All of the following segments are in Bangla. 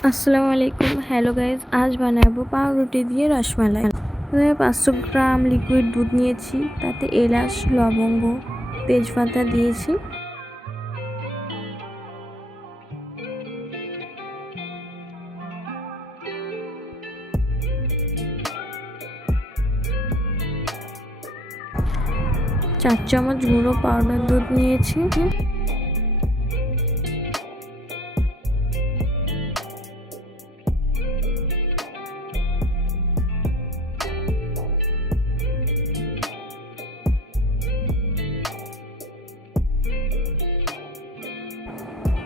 আসসালামু আলাইকুম। হ্যালো গাইজ, আজ বানাবো পাউরুটি দিয়ে রসমালাই। 500 গ্রাম লিকুইড দুধ নিয়েছি, তাতে এলাচ, লবঙ্গ, তেজপাতা দিয়েছি। চার চামচ গুঁড়ো পাউডার দুধ নিয়েছি।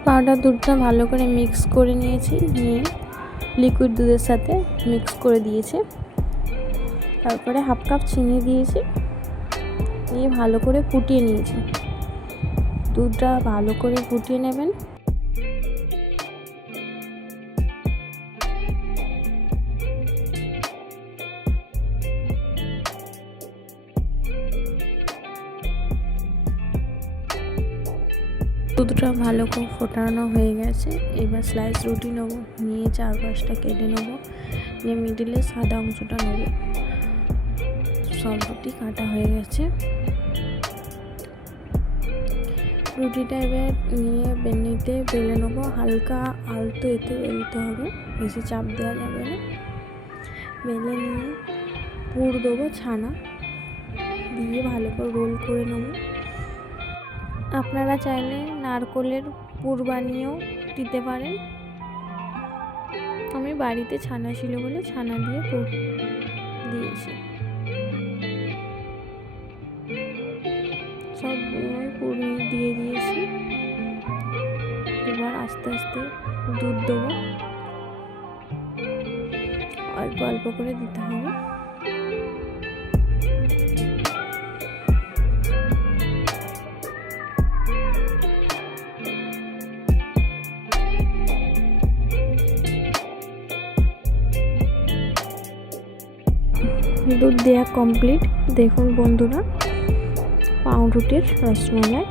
পাউডার দুধটা ভালো করে মিক্স করে নিয়েছি, নিয়ে লিকুইড দুধের সাথে মিক্স করে দিয়েছি। তারপরে হাফ কাপ চিনি দিয়েছি, দিয়ে ভালো করে ফুটিয়ে নিয়েছি। দুধটা ভালো করে ফুটিয়ে নেবেন। দুধটা ভালো করে ফোটানো হয়ে গেছে। এবার স্লাইস রুটি নেবো, নিয়ে 4-5টা কেটে নেবো, নিয়ে মিডিলে সাদা অংশটা নেবো। সব রুটি কাটা হয়ে গেছে। রুটিটা এবার নিয়ে বেলনিতে বেলে নেবো। হালকা আলতো এতে বেলতে হবে, বেশি চাপ দেওয়া যাবে না। বেলে নিয়ে পুর দেবো, ছানা দিয়ে ভালো করে রোল করে নেবো। আপনারা চাইলে নারকোলের পুর বানিয়েও দিতে পারেন। আমি বাড়িতে ছানা ছিল বলে ছানা দিয়ে পুর দিয়েছি। সব পুর দিয়ে দিয়েছি। এবার আস্তে আস্তে দুধ দেবো, অল্প অল্প করে দিতে হবে। দুধ দেওয়া কমপ্লিট। দেখুন বন্ধুরা, পাউরুটির রসমালাই